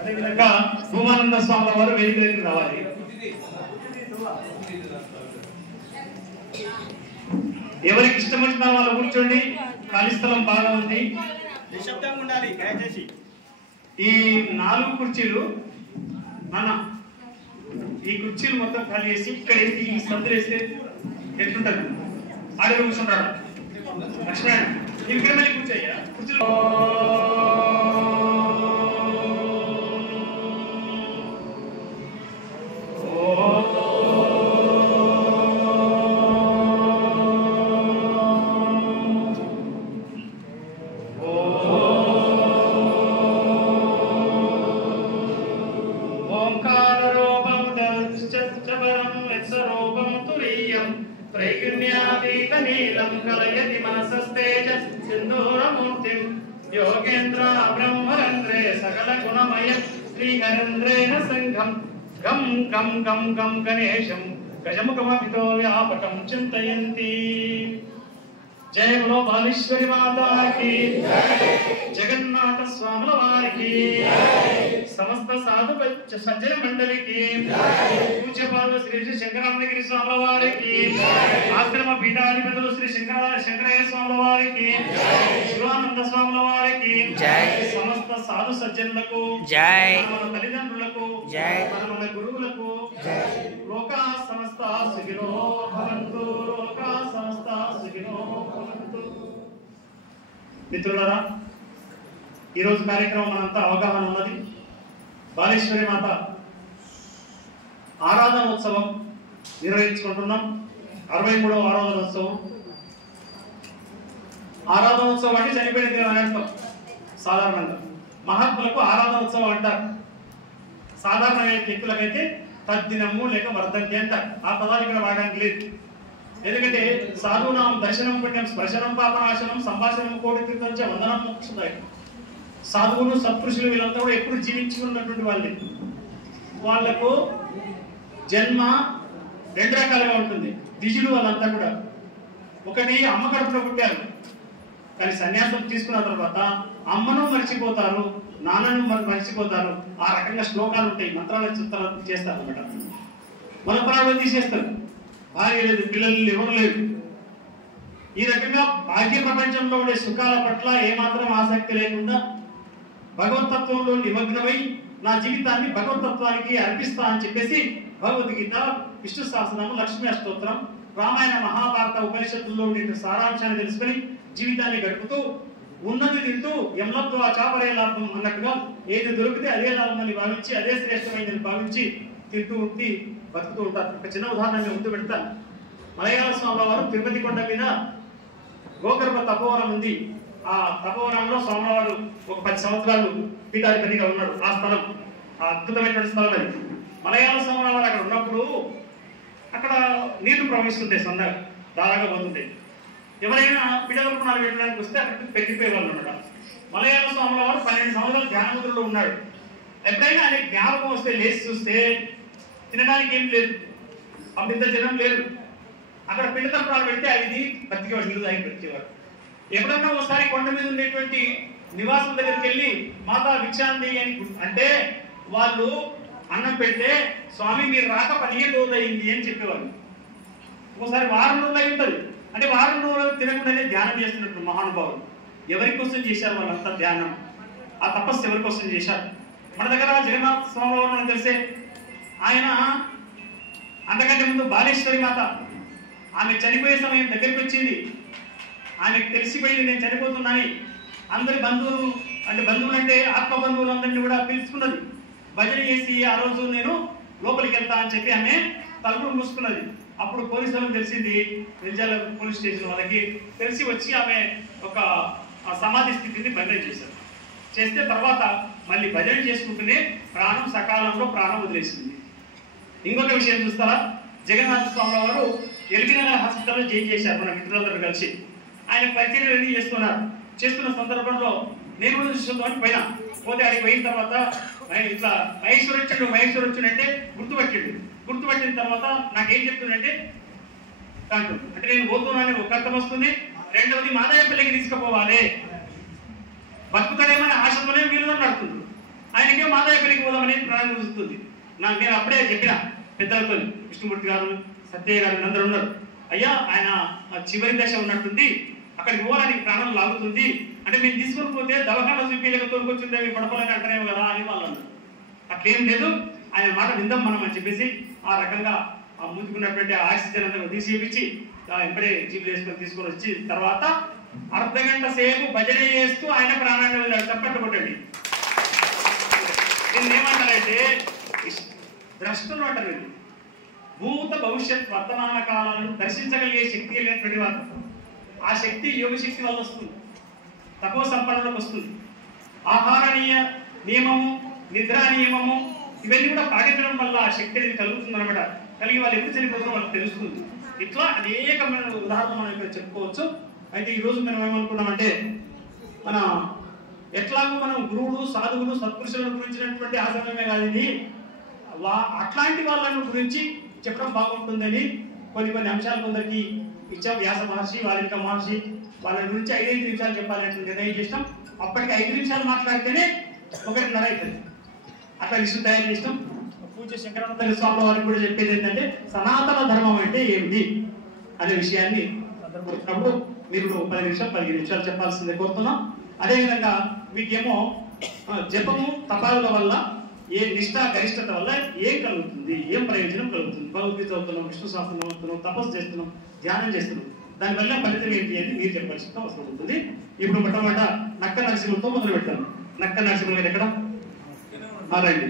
అదేవిధంగా భూమానంద స్వామి వారు వేదిక దగ్గరికి రావాలి. ఎవరికి ఇష్టం వచ్చిన వాళ్ళు కూర్చోండి. ఖాళీ స్థలం బాగా ఉంది, నిశ్శబ్దంగా ఉండాలి దయచేసి. ఈ 4 కుర్చీలు ఈ కుర్చీలు మొత్తం ఖాళీ చేసి ఇక్కడ వేసి ఈ సందులు వేస్తే ఎట్లుంటది? ఆడ కూర్చుంటాడు లక్ష్మణ్, ఇక్కడ మళ్ళీ కూర్చోయ్యా కుర్చీలు. योगेन्द्र ब्रह्मरंद्रे सकल गुणमय श्रीहरेन्द्रेण संघं गम गम गम गम गणेशं गजमुखमभितो व्यापकं चिन्तयन्ति। जय बोलो बालेश्वरी माता की जय, जगन्नाथ स्वामी वारी की जय, समस्त साधु सज्जन मंडली की जय, पूज्य पाद श्री श्री शंकरानंदगिरी स्वामी वारी की जय, आश्रम पीठाधिपति श्री शंकरయ్య स्वामी वारी की जय, शिवानंद स्वामी वारी की जय, समस्त साधु सज्जనులకు जय, మన తల్లిదండ్రులకు जय, మన గురువులకు जय, లోకా సమస్త సుఖినో భవంతు, లోకా సమస్త సుఖినో భవంతు. మిత్రులారా, ఈ రోజు కార్యక్రమం మనంతా అవగాహన ఉన్నది. బాలేశ్వరి మాత ఆరాధన ఉత్సవం నిర్వహించుకుంటున్నాం. 63వ ఆరాధనోత్సవం. ఆరాధనోత్సవం అంటే చనిపోయిన దేవుని అర్థం. సాధారణంగా మహాత్ములకు ఆరాధనోత్సవం అంటారు. సాధారణ వ్యక్తులకైతే తద్దినము లేక వర్ధంతి అంటారు. ఆ పదాలు ఇక్కడ వాడడానికి లేదు. ఎందుకంటే సాధునాం దర్శనం పుణ్యం స్పర్శనం పాపనాశనం సంభాషణం కోటి తీర్థం వందనం మోక్షదాయి. సాధువులు సత్పురుషులు వీళ్ళంతా కూడా ఎప్పుడు జీవించుకున్నటువంటి వాళ్ళే. వాళ్లకు జన్మ 2 రకాలుగా ఉంటుంది. ద్విజులు వాళ్ళంతా కూడా. ఒకటి అమ్మ కడుపులో పుట్టారు, కానీ సన్యాసం తీసుకున్న తర్వాత అమ్మను మర్చిపోతారు, నాన్నను మర్చిపోతారు. ఆ రకంగా శ్లోకాలు ఉంటాయి, మంత్రాలు చిత్రాలు చేస్తారు అన్నమాట. మనపరాలు తీసేస్తారు. భార్య లేదు, పిల్లలు ఎవరు లేరు. ఈ రకంగా భాగ్య ప్రపంచంలో ఉండే సుఖాల పట్ల ఏమాత్రం ఆసక్తి లేకుండా భగవతత్వంలో నిమగ్నమై నా జీవితాన్ని భగవతత్వానికి అర్పిస్తా అని చెప్పేసి భగవద్గీత, విష్ణు సహస్రనామం, లక్ష్మీ అష్టోత్తరం, రామాయణ మహాభారత ఉపనిషత్తుల్లో ఉండే సారాంశాన్ని తెలుసుకుని జీవితాన్ని గడుపుతూ ఉన్నది తింటూ ఎంలత్వ చాపరే లాభం అన్నట్టుగా ఏది దొరికితే అదే లాభం అని భావించి అదే శ్రేష్టమైనదని భావించి తింటూ ఉండి బతుకుతూ ఉంటారు. ఒక చిన్న ఉదాహరణ ముందు పెడతాను. మలయాళ స్వామి వారు తిరుపతి కొండ మీద గోకర్మ తపోవనం ఉంది. ఆ తపోవనంలో స్వామివారు ఒక 10 సంవత్సరాలు పీఠాధిపతిగా ఉన్నాడు. ఆ స్థలం ఆ అద్భుతమైనటువంటి స్థలం అది. మలయాళ స్వామి వారు అక్కడ ఉన్నప్పుడు అక్కడ నీళ్లు ప్రవహిస్తుంటాయి, సొందగా దారాగా పోతుంటాయి. ఎవరైనా పీఠాధిపతులు పెట్టడానికి వస్తే అక్కడికి పెట్టిపోయే వాళ్ళు ఉన్నాడు. మలయాళ స్వామి వారు 12 సంవత్సరాలు ధ్యానముద్రలో ఉన్నాడు. ఎప్పుడైనా ఆయన జ్ఞాపకం వస్తే లేచి చూస్తే తినడానికి ఏం లేదు, అంత జనం లేదు. అక్కడ పిండతర్పణాలు పెడితే అది బతికేవాడు, నీళ్ళు తాగి బతికేవాడు. ఎప్పుడన్నా ఒకసారి కొండ మీద ఉండేటువంటి నివాసం దగ్గరికి వెళ్ళి మాతా భిక్షాంది అని అంటే వాళ్ళు అన్నం పెడితే స్వామి మీరు రాక 15 రోజులు అయింది అని చెప్పేవాళ్ళు. ఒకసారి వారం రోజులు అయి ఉంటుంది. అంటే వారం రోజులు తినకుండానే ధ్యానం చేస్తున్నట్టు మహానుభావులు. ఎవరి కోసం చేశారు వాళ్ళంతా ధ్యానం? ఆ తపస్సు ఎవరి కోసం చేశారు? మన దగ్గర జగన్నాథ స్వామి వారు మనకు తెలిసే ఆయన అంతకంటే ముందు బాలేశ్వరి మాత ఆమె చనిపోయే సమయం దగ్గరికి వచ్చింది. ఆమెకు తెలిసిపోయింది నేను చనిపోతున్నానని. అందరి బంధువులు అంటే ఆత్మ బంధువులందరినీ కూడా పిలుచుకున్నది. భజన చేసి ఆ రోజు నేను లోపలికి వెళ్తా అని చెప్పి ఆమె తలుపులు మూసుకున్నది. అప్పుడు పోలీసులకు తెలిసింది, నిజాల పోలీస్ స్టేషన్ వాళ్ళకి తెలిసి వచ్చి ఆమె ఒక సమాధి స్థితిని భజన చేశారు. చేస్తే తర్వాత మళ్ళీ భజన చేసుకుంటూనే ప్రాణం సకాలంలో ప్రాణం వదిలేసింది. ఇంకొక విషయం చూస్తారా, జగన్నాథ స్వామి వారు ఎల్బీనగర్ హాస్పిటల్లో జాయిన్ చేశారు మన మిత్రులందరూ కలిసి. ఆయన పరిచర్యలు అన్ని చేస్తున్న సందర్భంలో నేను కూడా చూస్తుందని పోయినా. పోతే అడిగి పోయిన తర్వాత ఇట్లా మహేశ్వరుడు అంటే గుర్తుపట్టిన తర్వాత నాకేం చెప్తుందంటే అంటూ అంటే నేను పోతున్నానని ఒక అర్థం వస్తుంది. రెండవది మాదయ్యపల్లికి తీసుకుపోవాలి, బతుకుతాడేమని ఆశతోనే వీళ్ళు నడుతుంది. ఆయనకే మాదాయపల్లికి పోదామని ప్రాణం చూస్తుంది. నేను అప్పుడే చెప్పిన పెద్దలతో, విష్ణుమూర్తి గారు, సత్యయ్య గారు అందరూ ఉన్నారు, అయ్యా ఆయన చివరి దశ ఉన్నట్టుంది, అక్కడికి పోవాలని ప్రాణం లాగుతుంది అంటే మేము తీసుకొని పోతే దవాఖాన చూపించలేక తోలుకొచ్చింది అవి పడపలని అంటారేమో కదా అని వాళ్ళు అన్నారు. అట్లేం లేదు, ఆయన మాట విందాం మనం అని చెప్పేసి ఆ రకంగా ఆ ముందుకున్నటువంటి ఆక్సిజన్ అంతా తీసేపించి ఇప్పుడే జీపులు వేసుకొని తీసుకొని వచ్చి తర్వాత అర్ధగంట సేపు భజన చేస్తూ ఆయన ప్రాణాన్ని వదిలాడు. చప్పట్లు కొట్టండి. దీన్ని ఏమంటారంటే ద్రష్టలు అంటారు. భూత భవిష్యత్ వర్తమాన కాలాలను దర్శించగలిగే శక్తి కలిగినటువంటి వారు. ఆ శక్తి యోగ శక్తి వల్ల వస్తుంది, తపో సంపన్నులకు వస్తుంది. ఆహార నియమము, నిద్రా నియమము ఇవన్నీ కూడా పాటించడం వల్ల ఆ శక్తి అనేది కలుగుతుంది అనమాట. కలిగి వాళ్ళు ఎప్పుడు చనిపోతారో వాళ్ళకి తెలుస్తుంది. ఇట్లా అనేకమైన ఉదాహరణలు మనం ఇక్కడ చెప్పుకోవచ్చు. అయితే ఈరోజు మనం ఏమనుకున్నామంటే మన ఎట్లాగో మనం గురువులు, సాధువులు, సత్పురుషులను గురించినటువంటి ఆచరణమే కాదు, ఇది అట్లాంటి వాళ్ళని గురించి చెప్పడం బాగుంటుందని కొన్ని అంశాలు కొందరికి ఇచ్చాం. వ్యాస మహర్షి, వాల్మీకి మహర్షి వాళ్ళ గురించి 5 నిమిషాలు చెప్పాలంటే నిర్ణయం చేసినాం. అప్పటికి 5 నిమిషాలు మాట్లాడితేనే 1:30 అవుతుంది. అట్లా లిస్టు తయారు చేసినాం. పూజ్య శంకరాచార్య స్వామి వారికి కూడా చెప్పేది ఏంటంటే సనాతన ధర్మం అంటే ఏమిటి అనే విషయాన్ని వచ్చినప్పుడు మీరు 10 నిమిషాలు 15 నిమిషాలు చెప్పాల్సిందే కోరుతున్నాం. అదేవిధంగా మీకేమో జపము తపాల వల్ల ఏ నిష్ఠ గరిష్టత వల్ల ఏం కలుగుతుంది, ఏం ప్రయోజనం కలుగుతుంది, భగవద్గీత చదువుతున్నాం, విష్ణు శాస్త్రం చదువుతున్నాం, తపస్సు చేస్తున్నాం, ధ్యానం చేస్తున్నాం, దానివల్ల ఫలితం ఏంటి అని మీరు చెప్పాల్సిన అవసరం ఉంటుంది. ఇప్పుడు మొట్టమొదట నక్క నరసింహులతో మొదలు పెట్టాను. నక్క నరసింహులు ఎక్కడ? రండి.